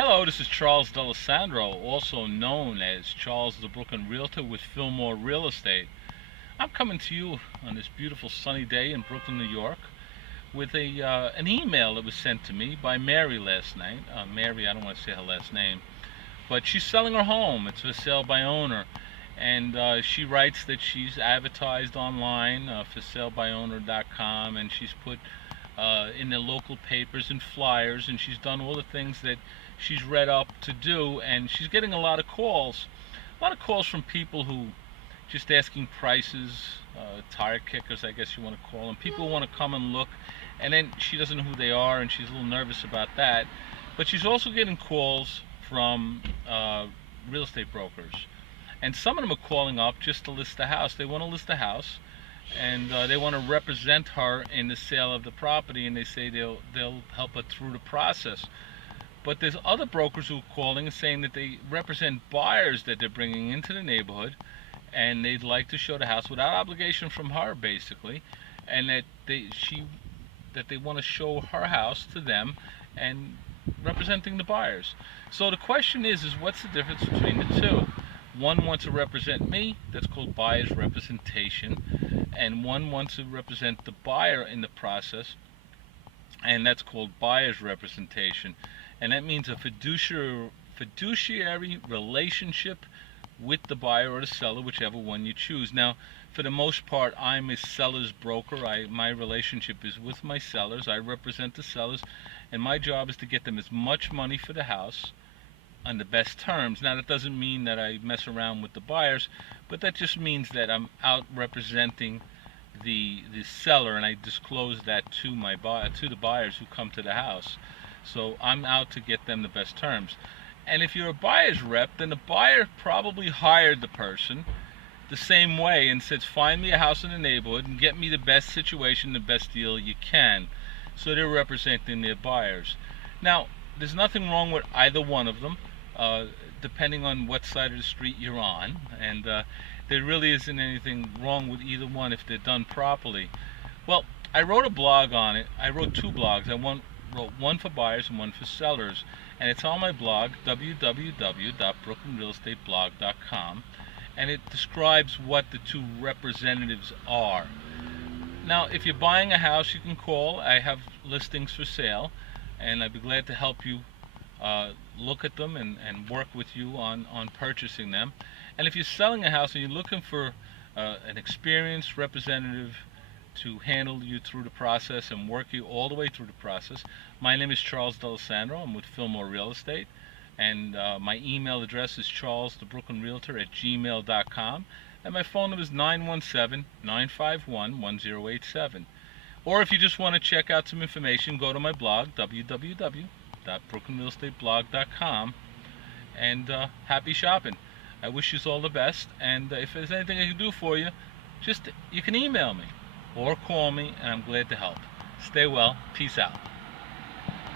Hello, this is Charles D'Alessandro, also known as Charles the Brooklyn Realtor with Fillmore Real Estate. I'm coming to you on this beautiful sunny day in Brooklyn, New York, with an email that was sent to me by Mary last night. Mary, I don't want to say her last name, but she's selling her home. It's for sale by owner, and she writes that she's advertised online for salebyowner.com, and she's put in the local papers and flyers, and she's done all the things that she's read up to do, and she's getting a lot of calls from people who just asking prices, tire kickers, I guess you want to call them. People want to come and look, and then she doesn't know who they are, and she's a little nervous about that. But she's also getting calls from real estate brokers, and some of them are calling up just to list the house. They want to list the house, and they want to represent her in the sale of the property, and they say they'll help her through the process. But there's other brokers who are calling and saying that they represent buyers that they're bringing into the neighborhood, and they'd like to show the house without obligation from her, basically, and that they want to show her house to them and representing the buyers. So the question is what's the difference between the two? One wants to represent me, that's called buyer's representation, and one wants to represent the buyer in the process, and that's called buyer's representation. And that means a fiduciary relationship with the buyer or the seller, whichever one you choose. Now, for the most part, I'm a seller's broker. My relationship is with my sellers. I represent the sellers, and my job is to get them as much money for the house on the best terms. Now, that doesn't mean that I mess around with the buyers, but that just means that I'm out representing the seller, and I disclose that to the buyers who come to the house. So I'm out to get them the best terms. And if you're a buyer's rep, then the buyer probably hired the person the same way and says, find me a house in the neighborhood and get me the best situation, the best deal you can. So they're representing their buyers. Now, there's nothing wrong with either one of them, depending on what side of the street you're on. And there really isn't anything wrong with either one if they're done properly. Well, I wrote a blog on it. I wrote two blogs. I wrote one for buyers and one for sellers, and it's on my blog, www.brooklynrealestateblog.com, and it describes what the two representatives are. Now, if you're buying a house, you can call. I have listings for sale, and I'd be glad to help you look at them and work with you on purchasing them. And if you're selling a house and you're looking for an experienced representative to handle you through the process and work you all the way through the process, my name is Charles D'Alessandro. I'm with Fillmore Real Estate, and my email address is charlesthebrooklynrealtor@gmail.com, and my phone number is 917-951-1087. Or if you just want to check out some information, go to my blog, www.brooklynrealestateblog.com, and happy shopping. I wish you all the best, and if there's anything I can do for you, you can email me or call me, and I'm glad to help. Stay well. Peace out.